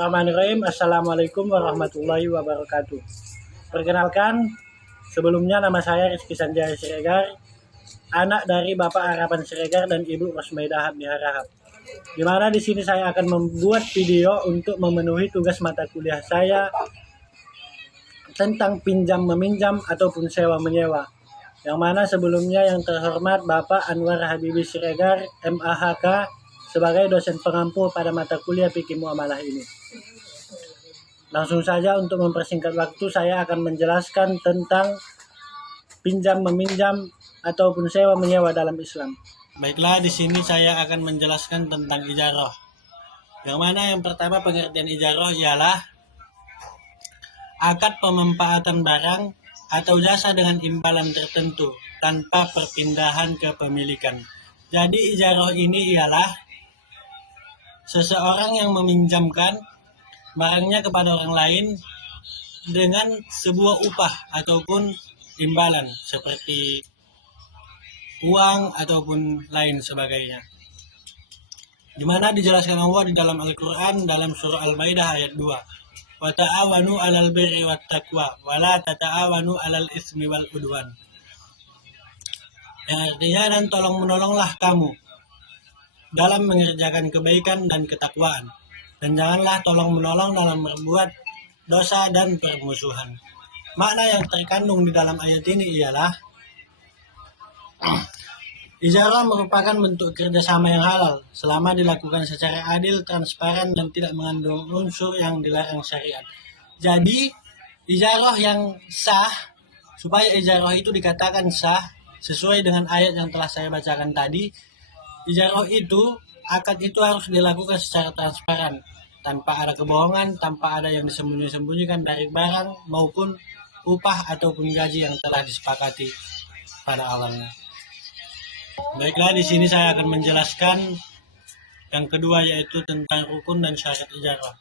Bismillahirrahmanirrahim. Assalamualaikum warahmatullahi wabarakatuh. Perkenalkan, sebelumnya nama saya Rizky Sanjaya Siregar, anak dari Bapak Harapan Siregar dan Ibu Rosmaidah Habni Harahap. Di mana di sini saya akan membuat video untuk memenuhi tugas mata kuliah saya tentang pinjam meminjam ataupun sewa menyewa. Yang mana sebelumnya yang terhormat Bapak Anwar Habibi Siregar, MAHK, sebagai dosen pengampu pada mata kuliah fikih muamalah ini. Langsung saja untuk mempersingkat waktu, saya akan menjelaskan tentang pinjam meminjam ataupun sewa menyewa dalam Islam. Baiklah, di sini saya akan menjelaskan tentang ijarah. Yang mana yang pertama pengertian ijarah ialah akad pemanfaatan barang atau jasa dengan imbalan tertentu tanpa perpindahan kepemilikan. Jadi ijarah ini ialah seseorang yang meminjamkan barangnya kepada orang lain dengan sebuah upah ataupun imbalan seperti uang ataupun lain sebagainya. Di mana dijelaskan Allah di dalam Al-Qur'an dalam surah Al-Maidah ayat 2. Wa ta'awanu 'alal birri wat taqwa wa la tata'awanu 'alal ismi wal 'udwan. Yang artinya, dan tolong menolonglah kamu dalam mengerjakan kebaikan dan ketakwaan, dan janganlah tolong menolong dalam berbuat dosa dan permusuhan. Makna yang terkandung di dalam ayat ini ialah ijarah merupakan bentuk kerjasama yang halal selama dilakukan secara adil, transparan, dan tidak mengandung unsur yang dilarang syariat. Jadi ijarah yang sah, supaya ijarah itu dikatakan sah sesuai dengan ayat yang telah saya bacakan tadi, ijarah itu, akad itu harus dilakukan secara transparan, tanpa ada kebohongan, tanpa ada yang disembunyi-sembunyikan dari barang maupun upah ataupun gaji yang telah disepakati pada awalnya. Baiklah, di sini saya akan menjelaskan yang kedua, yaitu tentang rukun dan syarat ijarah.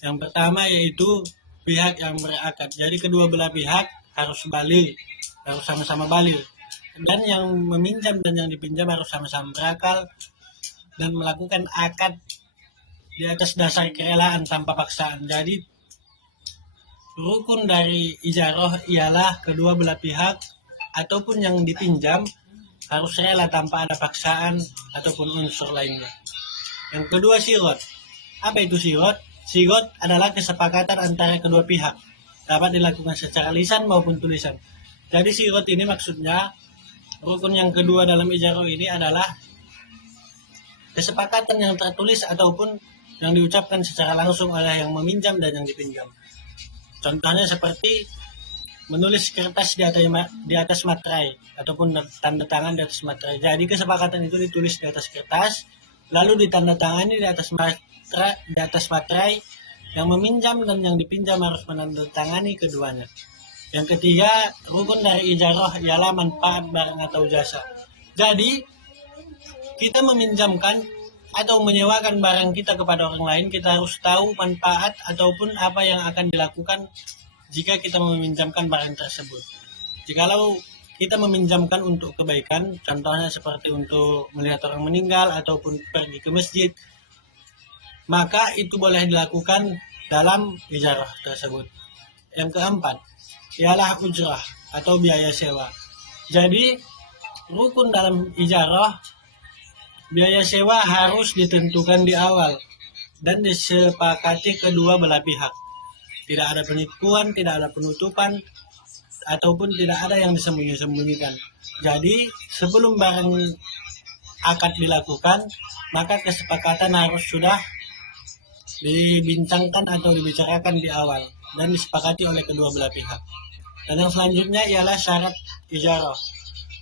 Yang pertama yaitu pihak yang berakad. Jadi kedua belah pihak harus baligh, harus sama-sama baligh. Dan yang meminjam dan yang dipinjam harus sama-sama berakal dan melakukan akad di atas dasar kerelaan tanpa paksaan. Jadi rukun dari ijarah ialah kedua belah pihak ataupun yang dipinjam harus rela tanpa ada paksaan ataupun unsur lainnya. Yang kedua, sirot. Apa itu sirot? Sirot adalah kesepakatan antara kedua pihak, dapat dilakukan secara lisan maupun tulisan. Jadi sirot ini maksudnya, rukun yang kedua dalam ijarah ini adalah kesepakatan yang tertulis ataupun yang diucapkan secara langsung oleh yang meminjam dan yang dipinjam. Contohnya seperti menulis kertas di atas materai ataupun tanda tangan di atas materai. Jadi kesepakatan itu ditulis di atas kertas, lalu ditandatangani di atas materai. Yang meminjam dan yang dipinjam harus menandatangani keduanya. Yang ketiga, rukun dari ijarah ialah manfaat barang atau jasa. Jadi, kita meminjamkan atau menyewakan barang kita kepada orang lain, kita harus tahu manfaat ataupun apa yang akan dilakukan jika kita meminjamkan barang tersebut. Jikalau kita meminjamkan untuk kebaikan, contohnya seperti untuk melihat orang meninggal ataupun pergi ke masjid, maka itu boleh dilakukan dalam ijarah tersebut. Yang keempat ialah ujrah atau biaya sewa. Jadi rukun dalam ijarah, biaya sewa harus ditentukan di awal dan disepakati kedua belah pihak. Tidak ada penipuan, tidak ada penutupan, ataupun tidak ada yang disembunyi-sembunyikan. Jadi sebelum barang akad dilakukan, maka kesepakatan harus sudah dibincangkan atau dibicarakan di awal dan disepakati oleh kedua belah pihak. Dan yang selanjutnya ialah syarat ijarah.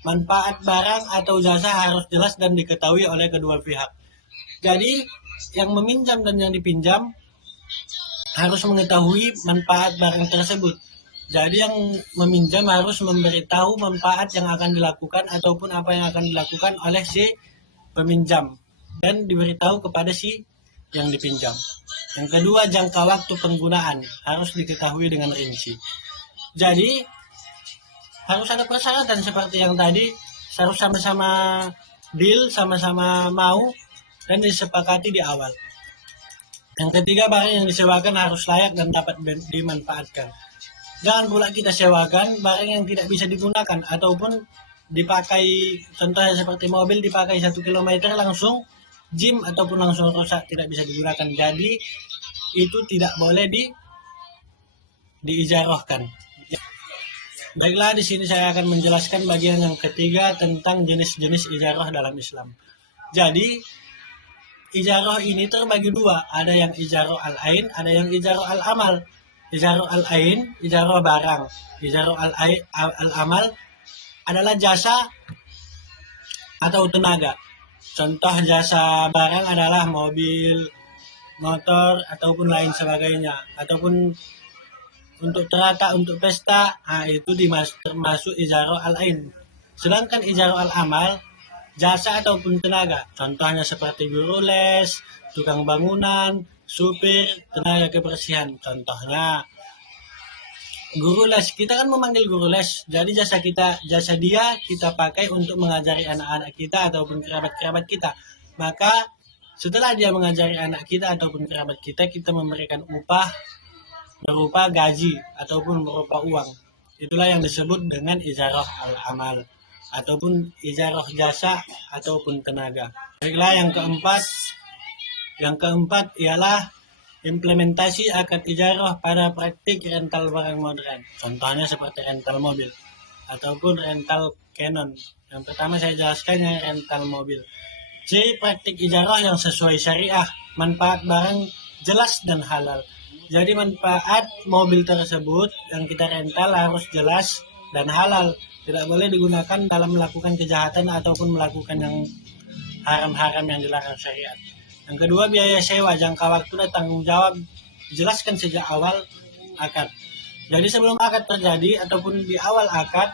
Manfaat barang atau jasa harus jelas dan diketahui oleh kedua pihak. Jadi yang meminjam dan yang dipinjam harus mengetahui manfaat barang tersebut. Jadi yang meminjam harus memberitahu manfaat yang akan dilakukan ataupun apa yang akan dilakukan oleh si peminjam dan diberitahu kepada si yang dipinjam. Yang kedua, jangka waktu penggunaan harus diketahui dengan rinci. Jadi harus ada persyaratan seperti yang tadi, harus sama-sama deal, sama-sama mau dan disepakati di awal. Yang ketiga, barang yang disewakan harus layak dan dapat dimanfaatkan. Jangan pula kita sewakan barang yang tidak bisa digunakan ataupun dipakai, contohnya seperti mobil dipakai 1 kilometer langsung gym ataupun langsung rusak, tidak bisa digunakan. Jadi itu tidak boleh diijarahkan. Baiklah, di sini saya akan menjelaskan bagian yang ketiga tentang jenis-jenis ijarah dalam Islam. Jadi ijarah ini terbagi dua, ada yang ijarah al-ain, ada yang ijarah al-amal. Ijarah al-ain, ijarah barang. Ijarah al-amal adalah jasa atau tenaga. Contoh jasa barang adalah mobil, motor, ataupun lain sebagainya. Ataupun untuk terata, untuk pesta, itu termasuk ijarah al-ain. Sedangkan ijarah al-amal, jasa ataupun tenaga. Contohnya seperti guru les, tukang bangunan, supir, tenaga kebersihan. Contohnya guru les, kita kan memanggil guru les, jadi jasa dia kita pakai untuk mengajari anak-anak kita ataupun kerabat-kerabat kita. Maka setelah dia mengajari anak kita ataupun kerabat kita, kita memberikan upah berupa gaji ataupun berupa uang. Itulah yang disebut dengan ijarah al-amal ataupun ijarah jasa ataupun tenaga. Baiklah, yang keempat ialah implementasi akad ijarah pada praktik rental barang modern. Contohnya seperti rental mobil ataupun rental Canon. Yang pertama saya jelaskan yang rental mobil. Ciri praktik ijarah yang sesuai syariah, manfaat barang jelas dan halal. Jadi manfaat mobil tersebut yang kita rental harus jelas dan halal. Tidak boleh digunakan dalam melakukan kejahatan ataupun melakukan yang haram-haram yang dilarang syariat. Yang kedua, biaya sewa, jangka waktu dan tanggung jawab dijelaskan sejak awal akad. Jadi sebelum akad terjadi ataupun di awal akad,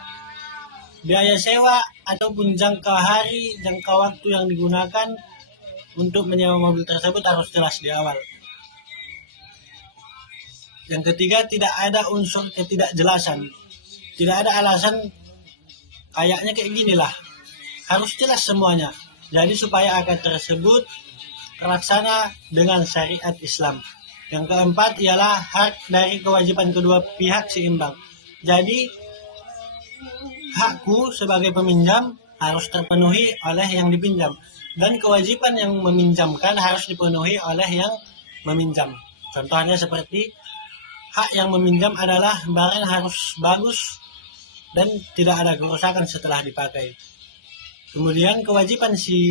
biaya sewa ataupun jangka hari, jangka waktu yang digunakan untuk menyewa mobil tersebut harus jelas di awal. Yang ketiga, tidak ada unsur ketidakjelasan. Tidak ada alasan kayaknya kayak gini lah. Harus jelas semuanya. Jadi supaya akad tersebut terlaksana dengan syariat Islam. Yang keempat ialah hak dari kewajiban kedua pihak seimbang. Jadi hakku sebagai peminjam harus terpenuhi oleh yang dipinjam. Dan kewajiban yang meminjamkan harus dipenuhi oleh yang meminjam. Contohnya seperti hak yang meminjam adalah barang harus bagus dan tidak ada kerusakan setelah dipakai. Kemudian kewajiban si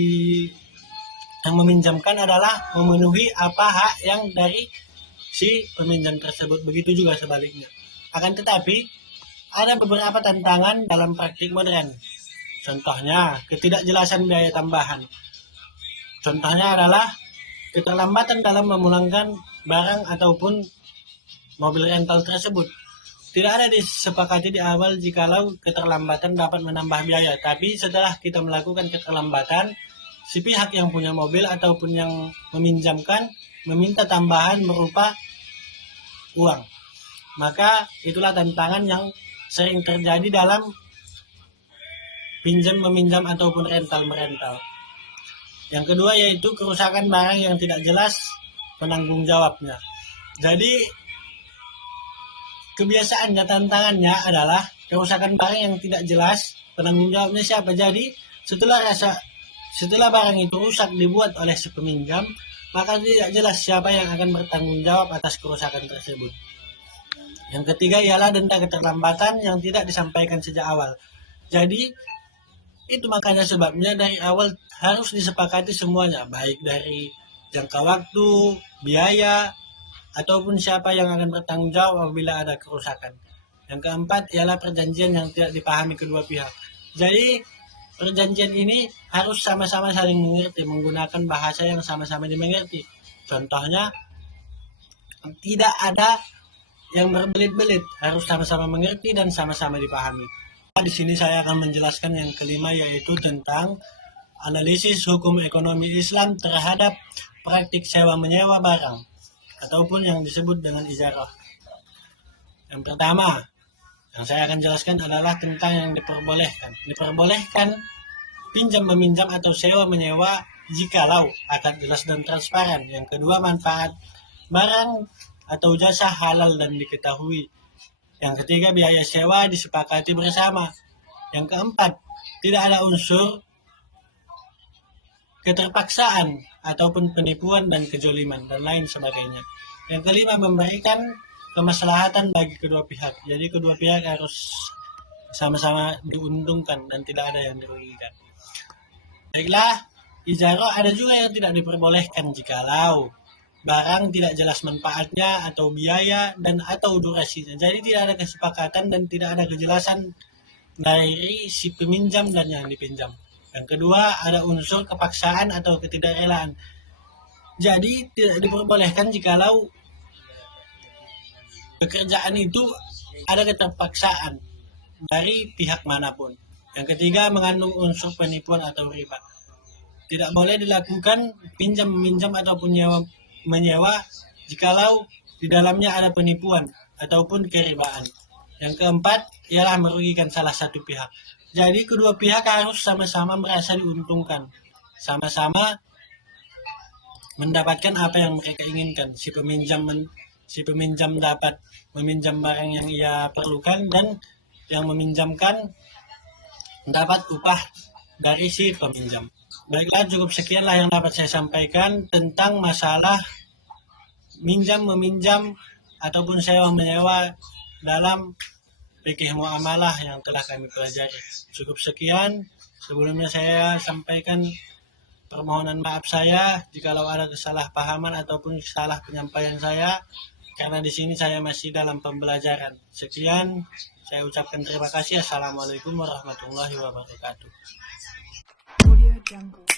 yang meminjamkan adalah memenuhi apa hak yang dari si peminjam tersebut. Begitu juga sebaliknya. Akan tetapi ada beberapa tantangan dalam praktik modern. Contohnya ketidakjelasan biaya tambahan. Contohnya adalah keterlambatan dalam memulangkan barang ataupun mobil rental tersebut. Tidak ada disepakati di awal jikalau keterlambatan dapat menambah biaya. Tapi setelah kita melakukan keterlambatan, si pihak yang punya mobil ataupun yang meminjamkan meminta tambahan berupa uang. Maka itulah tantangan yang sering terjadi dalam pinjam meminjam ataupun rental merental. Yang kedua yaitu kerusakan barang yang tidak jelas penanggung jawabnya. Jadi kebiasaannya, tantangannya adalah kerusakan barang yang tidak jelas penanggung jawabnya siapa. Jadi setelah barang itu rusak dibuat oleh si peminjam, maka tidak jelas siapa yang akan bertanggung jawab atas kerusakan tersebut. Yang ketiga ialah denda keterlambatan yang tidak disampaikan sejak awal. Jadi itu makanya sebabnya dari awal harus disepakati semuanya, baik dari jangka waktu, biaya, ataupun siapa yang akan bertanggung jawab apabila ada kerusakan. Yang keempat ialah perjanjian yang tidak dipahami kedua pihak. Jadi perjanjian ini harus sama-sama saling mengerti, menggunakan bahasa yang sama-sama dimengerti. Contohnya tidak ada yang berbelit-belit, harus sama-sama mengerti dan sama-sama dipahami. Di sini saya akan menjelaskan yang kelima yaitu tentang analisis hukum ekonomi Islam terhadap praktik sewa menyewa barang ataupun yang disebut dengan ijarah. Yang pertama yang saya akan jelaskan adalah tentang yang diperbolehkan. Diperbolehkan pinjam meminjam atau sewa menyewa jikalau akan jelas dan transparan. Yang kedua, manfaat barang atau jasa halal dan diketahui. Yang ketiga, biaya sewa disepakati bersama. Yang keempat, tidak ada unsur keterpaksaan ataupun penipuan dan kejoliman dan lain sebagainya. Yang kelima, memberikan kemaslahatan bagi kedua pihak. Jadi kedua pihak harus sama-sama diuntungkan dan tidak ada yang dirugikan. Baiklah, ijarah ada juga yang tidak diperbolehkan jikalau barang tidak jelas manfaatnya atau biaya dan atau durasinya. Jadi tidak ada kesepakatan dan tidak ada kejelasan dari si peminjam dan yang dipinjam. Yang kedua, ada unsur kepaksaan atau ketidakrelaan. Jadi tidak diperbolehkan jikalau pekerjaan itu ada keterpaksaan dari pihak manapun. Yang ketiga, mengandung unsur penipuan atau riba. Tidak boleh dilakukan pinjam-meminjam ataupun menyewa jikalau di dalamnya ada penipuan ataupun keribaan. Yang keempat ialah merugikan salah satu pihak. Jadi kedua pihak harus sama-sama merasa diuntungkan, sama-sama mendapatkan apa yang mereka inginkan. Si peminjam dapat meminjam barang yang ia perlukan dan yang meminjamkan mendapat upah dari si peminjam. Baiklah, cukup sekianlah yang dapat saya sampaikan tentang masalah minjam-meminjam ataupun sewa-menyewa dalam fikih muamalah yang telah kami pelajari. Cukup sekian. Sebelumnya saya sampaikan permohonan maaf saya jikalau ada kesalahpahaman ataupun salah penyampaian saya, karena di sini saya masih dalam pembelajaran. Sekian, saya ucapkan terima kasih. Assalamualaikum warahmatullahi wabarakatuh. Audio Jungle.